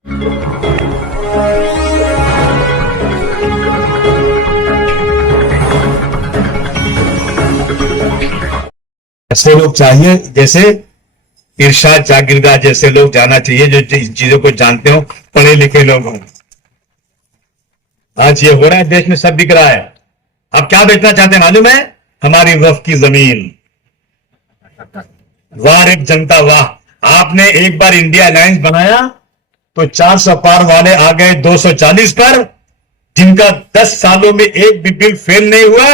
ऐसे लोग चाहिए जैसे इरशाद जागीरदार जैसे लोग जाना चाहिए, जो इन चीजों को जानते हो, पढ़े लिखे लोग हों। आज ये हो रहा है देश में, सब दिख रहा है। अब क्या बेचना चाहते हैं मालूम है? हमारी वक्फ की जमीन। वाह रे जनता वाह। आपने एक बार इंडिया अलायंस बनाया तो 400 पार वाले आ गए 240 पर, जिनका 10 सालों में एक भी बिल फेल नहीं हुआ।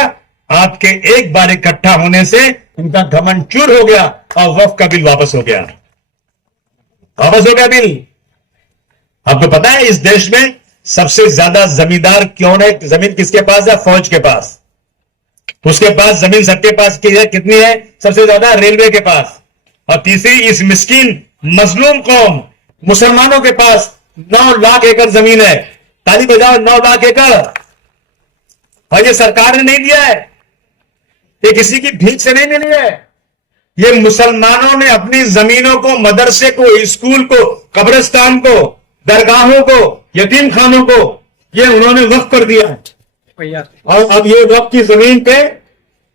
आपके एक बार इकट्ठा होने से इनका घमंड चूर हो गया और वक्फ का बिल वापस हो गया। वापस हो गया बिल। आपको पता है इस देश में सबसे ज्यादा जमींदार कौन है? जमीन किसके पास है? फौज के पास। उसके पास जमीन सबके पास की है, कितनी है? सबसे ज्यादा रेलवे के पास। और तीसरी इस मिस्कीन मजलूम कौम मुसलमानों के पास 9 लाख एकड़ जमीन है। ताली बजाओ, 9 लाख एकड़। और ये सरकार ने नहीं दिया है, ये किसी की भीख से नहीं मिली है। ये मुसलमानों ने अपनी जमीनों को, मदरसे को, स्कूल को, कब्रिस्तान को, दरगाहों को, यतीम खानों को, ये उन्होंने वक्फ कर दिया है। और अब ये वक्फ की जमीन पे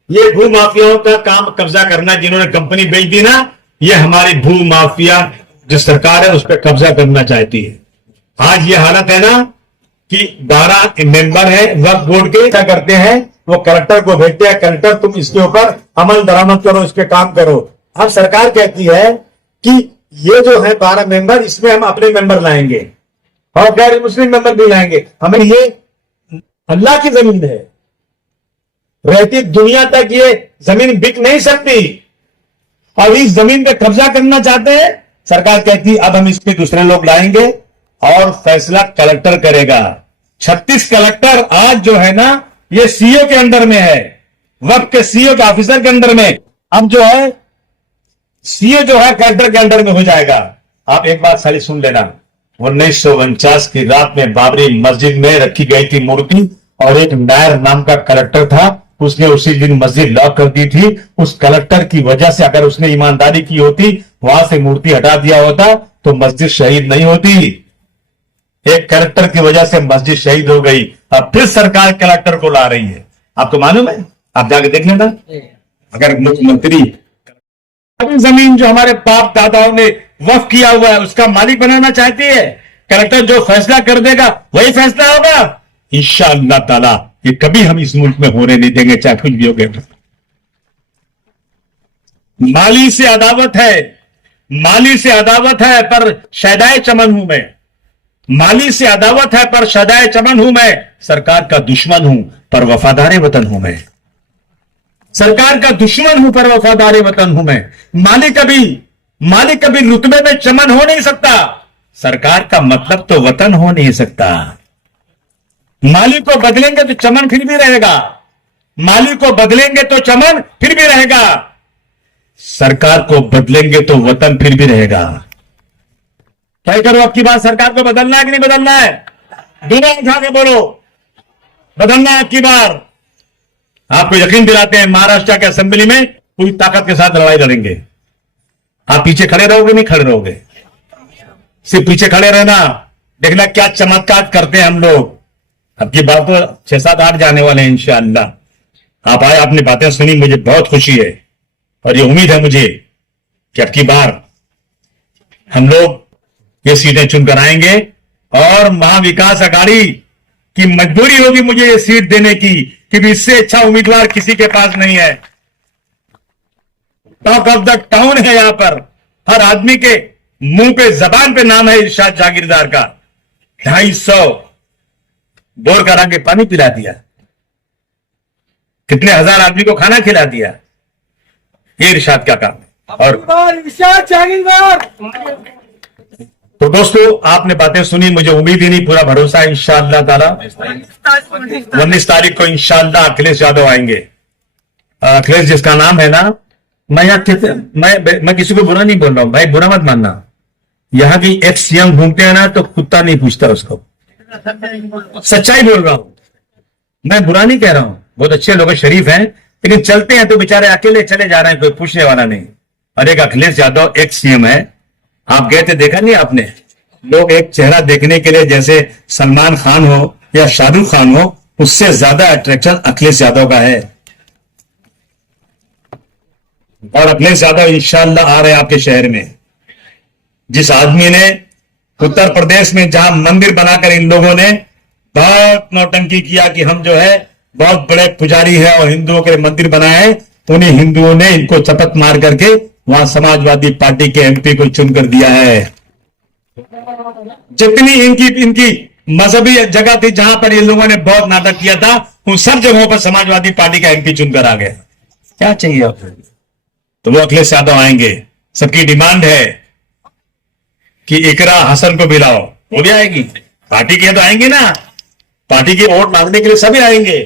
ये भू माफियाओं का काम कब्जा करना, जिन्होंने कंपनी बेच दी ना, ये हमारी भू माफिया जो सरकार है उस पर कब्जा करना चाहती है। आज ये हालत है ना कि 12 मेंबर है वक्फ बोर्ड के, क्या करते हैं वो कलेक्टर को भेजते हैं, कलेक्टर तुम इसके ऊपर अमल दरामद करो, इस पे काम करो। अब सरकार कहती है कि ये जो है 12 मेंबर, इसमें हम अपने मेंबर लाएंगे और गैर मुस्लिम मेंबर भी लाएंगे। हमें ये अल्लाह की जमीन है, रहती दुनिया तक ये जमीन बिक नहीं सकती। और इस जमीन पे कब्जा करना चाहते हैं। सरकार कहती अब हम इस पे दूसरे लोग लाएंगे और फैसला कलेक्टर करेगा। 36 कलेक्टर आज जो है ना ये सीओ के अंडर में है, वक्फ के सीओ के ऑफिसर के अंडर में। अब जो है सीओ जो है कलेक्टर के अंडर में हो जाएगा। आप एक बात सारी सुन लेना, 1949 की रात में बाबरी मस्जिद में रखी गई थी मूर्ति, और एक नायर नाम का कलेक्टर था, उसने उसी दिन मस्जिद लॉक कर दी थी। उस कलेक्टर की वजह से अगर उसने ईमानदारी की होती, वहां से मूर्ति हटा दिया होता, तो मस्जिद शहीद नहीं होती। एक कलेक्टर की वजह से मस्जिद शहीद हो गई। अब फिर सरकार कलेक्टर को ला रही है। आपको मालूम है? आप जाके देख लेना। अगर मुख्यमंत्री जमीन जो हमारे बाप दादाओं ने वक्फ किया हुआ है उसका मालिक बनाना चाहती है, कलेक्टर जो फैसला कर देगा वही फैसला होगा इंशाअल्लाह ताला। ये कभी हम इस मुल्क में होने नहीं देंगे, चाहे कुछ भी हो गया। माली से अदावत है, माली से अदावत है पर शैदाए चमन हूं मैं। माली से अदावत है पर शैदाए चमन हूं मैं। सरकार का दुश्मन हूं पर वफादार वतन हूं मैं। सरकार का दुश्मन हूं पर वफादार वतन हूं मैं। मालिक कभी रुतबे में चमन हो नहीं सकता। सरकार का मतलब तो वतन हो नहीं सकता। मालिक को बदलेंगे तो चमन फिर भी रहेगा, मालिक को बदलेंगे तो चमन फिर भी रहेगा, सरकार को बदलेंगे तो वतन फिर भी रहेगा। क्या करो आपकी बात? सरकार को बदलना है कि नहीं बदलना है? बिना उठा के बोलो, बदलना है आपकी बार। आपको यकीन दिलाते हैं महाराष्ट्र के असेंबली में पूरी ताकत के साथ लड़ाई लड़ेंगे। आप पीछे खड़े रहोगे? नहीं खड़े रहोगे? सिर्फ पीछे खड़े रहना, देखना क्या चमत्कार करते हैं हम लोग। आपकी बात तो 6, 7, 8 जाने वाले हैं इंशाअल्लाह। आप आए, आपने बातें सुनी, मुझे बहुत खुशी है और ये उम्मीद है मुझे कि अब की बार हम लोग ये सीटें चुनकर आएंगे और महाविकास अघाड़ी की मजबूरी होगी मुझे ये सीट देने की, क्योंकि इससे अच्छा उम्मीदवार किसी के पास नहीं है। टॉक ऑफ द टाउन है यहां पर, हर आदमी के मुंह पे, जबान पे नाम है इरशाद जागीरदार का। 250 बोर करा के पानी पिला दिया, कितने हजार आदमी को खाना खिला दिया। ये इरशाद का काम है। और इरशाद जागीरदार। तो दोस्तों आपने बातें सुनी, मुझे उम्मीद ही नहीं, पूरा भरोसा है इंशाअल्लाह ताला 19 तारीख को इंशाअल्लाह अखिलेश यादव आएंगे। अखिलेश जिसका नाम है ना, मैं किसी को बुरा नहीं बोल रहा हूं भाई, बुरा मत मानना। यहां की एक्स सीएम घूमते हैं ना तो कुत्ता नहीं पूछता उसको, सच्चाई बोल रहा हूं मैं, बुरा नहीं कह रहा हूं। बहुत अच्छे लोग शरीफ हैं, लेकिन चलते हैं तो बेचारे अकेले चले जा रहे हैं, कोई पूछने वाला नहीं। और एक अखिलेश यादव एक्स सीएम है, आप गए थे, देखा नहीं आपने? लोग एक चेहरा देखने के लिए जैसे सलमान खान हो या शाहरुख खान हो, उससे ज्यादा अट्रैक्शन अखिलेश यादव का है। और अखिलेश यादव इंशाअल्लाह आ रहे हैं आपके शहर में। जिस आदमी ने उत्तर प्रदेश में जहां मंदिर बनाकर इन लोगों ने बहुत नौटंकी किया कि हम जो है बहुत बड़े पुजारी है और हिंदुओं के मंदिर बनाए, उन्हीं हिंदुओं ने इनको चपत मार करके वहां समाजवादी पार्टी के एमपी को चुनकर दिया है। जितनी इनकी मजहबी जगह थी जहां पर इन लोगों ने बहुत नाटक किया था, उन सब जगहों पर समाजवादी पार्टी का एमपी चुनकर आ गया। क्या चाहिए आपको? तो वो अखिलेश यादव आएंगे। सबकी डिमांड है कि इकरा हसन को मिलाओ, वो भी आएगी। पार्टी के तो आएंगे ना, पार्टी की वोट मांगने के लिए सभी आएंगे,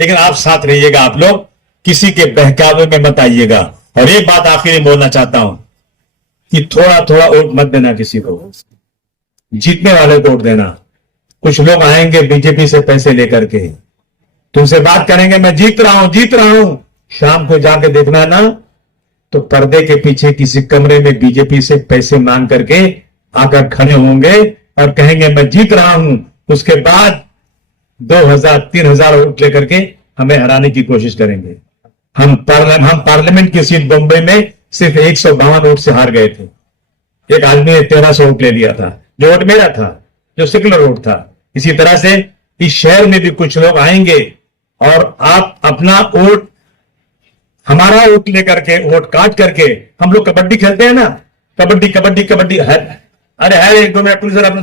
लेकिन आप साथ रहिएगा। आप लोग किसी के बहकावे में मत आइएगा। और एक बात आखिरी में बोलना चाहता हूं कि थोड़ा थोड़ा वोट मत देना किसी को, जीतने वाले को वोट देना। कुछ लोग आएंगे बीजेपी से पैसे लेकर के, तुमसे बात करेंगे मैं जीत रहा हूं। शाम को जाके देखना ना, तो पर्दे के पीछे किसी कमरे में बीजेपी से पैसे मांग करके आकर खड़े होंगे और कहेंगे मैं जीत रहा हूं। उसके बाद 2000-3000 वोट लेकर के हमें हराने की कोशिश करेंगे। हम पार्लियामेंट की सीट बॉम्बे में सिर्फ 152 वोट से हार गए थे। एक आदमी ने 1300 वोट ले लिया था, जो वोट मेरा था, जो सेकुलर वोट था। इसी तरह से इस शहर में भी कुछ लोग आएंगे और आप अपना वोट, हमारा वोट लेकर के, वोट काट करके, हम लोग कबड्डी खेलते हैं ना, कबड्डी कबड्डी कबड्डी है। अरे है 1-2 मिनट प्लीज सर, आपने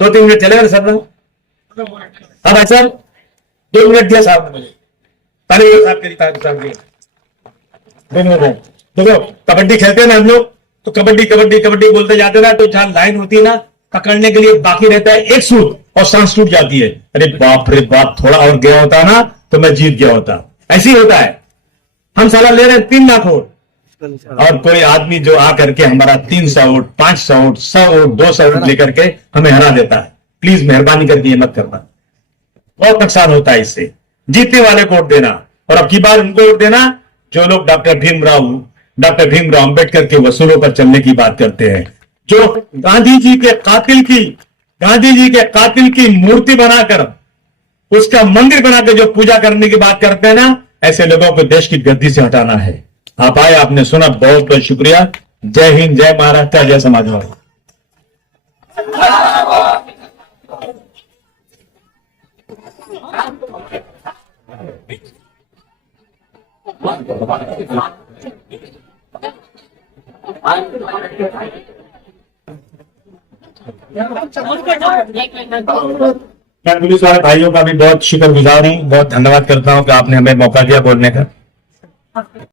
2-3 मिनट चलेगा सर ना? हाँ भाई साहब, 2 मिनट दिया साहब ने मुझे, देखो कबड्डी खेलते हैं ना हम लोग, तो कबड्डी कबड्डी कबड्डी बोलते जाते ना, तो जहां लाइन होती है ना, पकड़ने के लिए बाकी रहता है एक सूट और सांस टूट जाती है। अरे बाप रे बाप, थोड़ा और गया होता ना तो मैं जीत गया होता। ऐसे ही होता है। हम साला ले रहे हैं 3 लाख वोट, और कोई आदमी जो आकर के हमारा 300 वोट, 500 वोट, 100 वोट, 200 वोट लेकर के हमें हरा देता है। प्लीज मेहरबानी करके ये मत करना, बहुत नुकसान होता है इससे। जीतने वाले को वोट देना, और अब की बार उनको वोट देना जो लोग डॉक्टर भीमराव अंबेडकर के वसूलों पर चलने की बात करते हैं, जो गांधी जी के कातिल की मूर्ति बनाकर, उसका मंदिर बनाकर जो पूजा करने की बात करते हैं ना, ऐसे लोगों को देश की गद्दी से हटाना है। आप आए, आपने सुना, बहुत बहुत शुक्रिया। जय हिंद, जय महाराष्ट्र, जय समाजवादी। मैं पुलिस वाले भाइयों का भी बहुत शुक्रगुजार हूं, बहुत धन्यवाद करता हूं कि आपने हमें मौका दिया बोलने का।